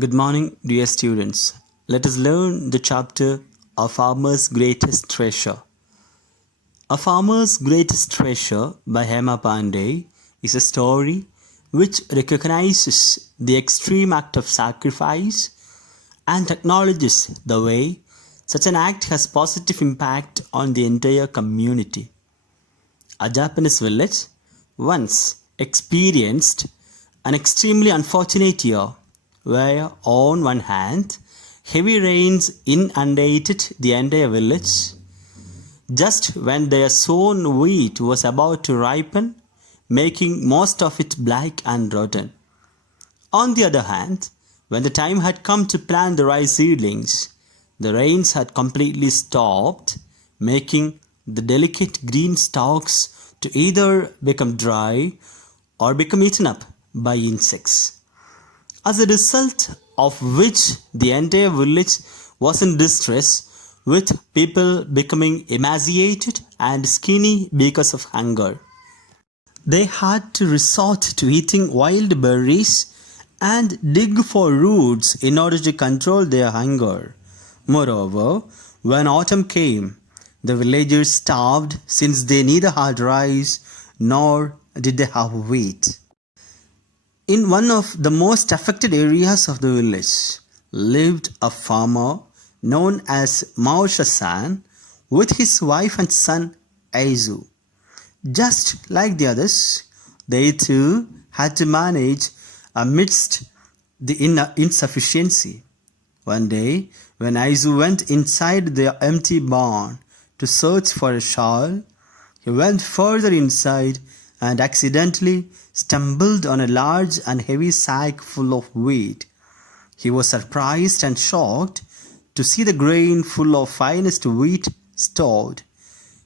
Good morning, dear students. Let us learn the chapter A Farmer's Greatest Treasure. A Farmer's Greatest Treasure by Hema Pandey is a story which recognizes the extreme act of sacrifice and acknowledges the way such an act has positive impact on the entire community. A Japanese village once experienced an extremely unfortunate year where, on one hand, heavy rains inundated the entire village just when their sown wheat was about to ripen, making most of it black and rotten. On the other hand, when the time had come to plant the rice seedlings, the rains had completely stopped, making the delicate green stalks to either become dry or become eaten up by insects. As a result of which the entire village was in distress, with people becoming emaciated and skinny because of hunger. They had to resort to eating wild berries and dig for roots in order to control their hunger. Moreover, when autumn came, the villagers starved since they neither had rice nor did they have wheat. In one of the most affected areas of the village lived a farmer known as Maosha-san with his wife and son Aizu. Just like the others, they too had to manage amidst the insufficiency. One day, when Aizu went inside their empty barn to search for a shawl, he went further inside and accidentally stumbled on a large and heavy sack full of wheat. He was surprised and shocked to see the grain full of finest wheat stored.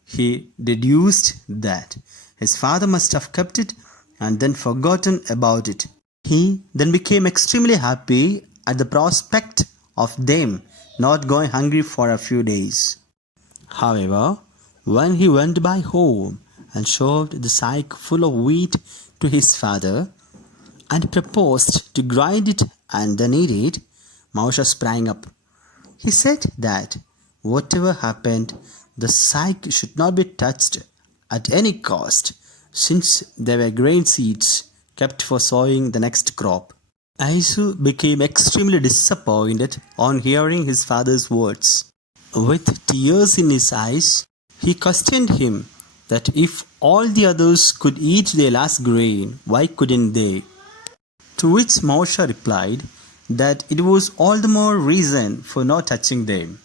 He deduced that his father must have kept it and then forgotten about it. He then became extremely happy at the prospect of them not going hungry for a few days. However, when he went back home and shoved the sack full of wheat to his father and proposed to grind it and then eat it, Mausha sprang up. He said that whatever happened, the sack should not be touched at any cost, since they were grain seeds kept for sowing the next crop. Aizu became extremely disappointed on hearing his father's words. With tears in his eyes, he questioned him that if all the others could eat their last grain, why couldn't they? To which Mausha replied that it was all the more reason for not touching them.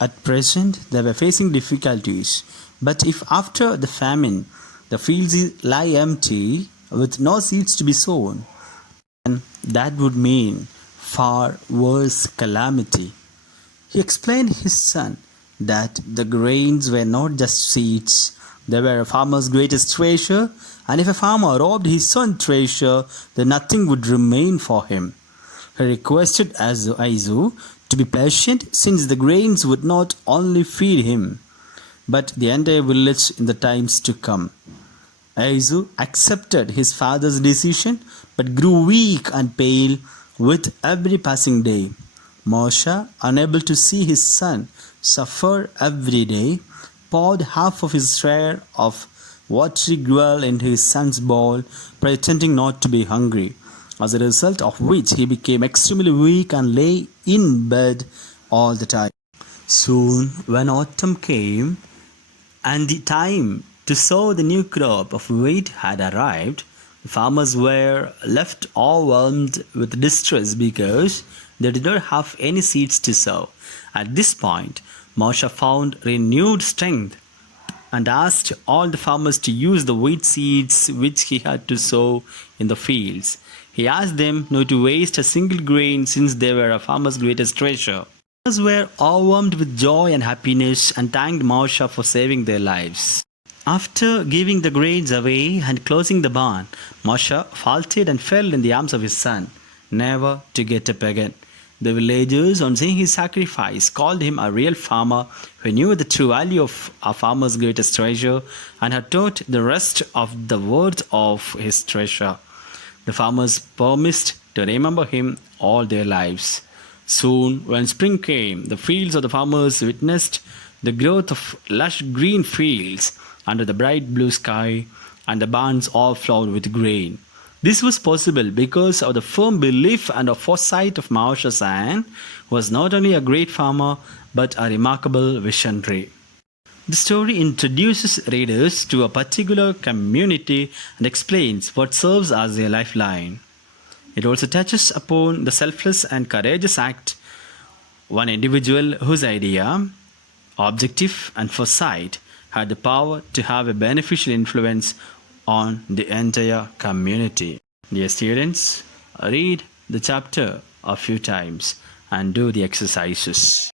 At present, they were facing difficulties, but if after the famine the fields lie empty with no seeds to be sown, then that would mean far worse calamity. He explained his son that the grains were not just seeds, they were a farmer's greatest treasure, and if a farmer robbed his own treasure, then nothing would remain for him. He requested Aizu to be patient, since the grains would not only feed him, but the entire village in the times to come. Aizu accepted his father's decision, but grew weak and pale with every passing day. Mausha, unable to see his son suffer every day, poured half of his share of watery gruel into his son's bowl, pretending not to be hungry, as a result of which he became extremely weak and lay in bed all the time. Soon, when autumn came and the time to sow the new crop of wheat had arrived, the farmers were left overwhelmed with distress because they did not have any seeds to sow. At this point, Mausha found renewed strength and asked all the farmers to use the wheat seeds which he had to sow in the fields. He asked them not to waste a single grain, since they were a farmer's greatest treasure. The farmers were overwhelmed with joy and happiness and thanked Mausha for saving their lives. After giving the grains away and closing the barn, Mausha faltered and fell in the arms of his son, never to get up again. The villagers, on seeing his sacrifice, called him a real farmer who knew the true value of a farmer's greatest treasure and had taught the rest of the worth of his treasure. The farmers promised to remember him all their lives. Soon, when spring came, the fields of the farmers witnessed the growth of lush green fields under the bright blue sky, and the barns all flowed with grain. This was possible because of the firm belief and foresight of Mahasha Sen, who was not only a great farmer but a remarkable visionary. The story introduces readers to a particular community and explains what serves as their lifeline. It also touches upon the selfless and courageous act one individual whose idea, objective, and foresight had the power to have a beneficial influence on the entire community. Dear students, read the chapter a few times and do the exercises.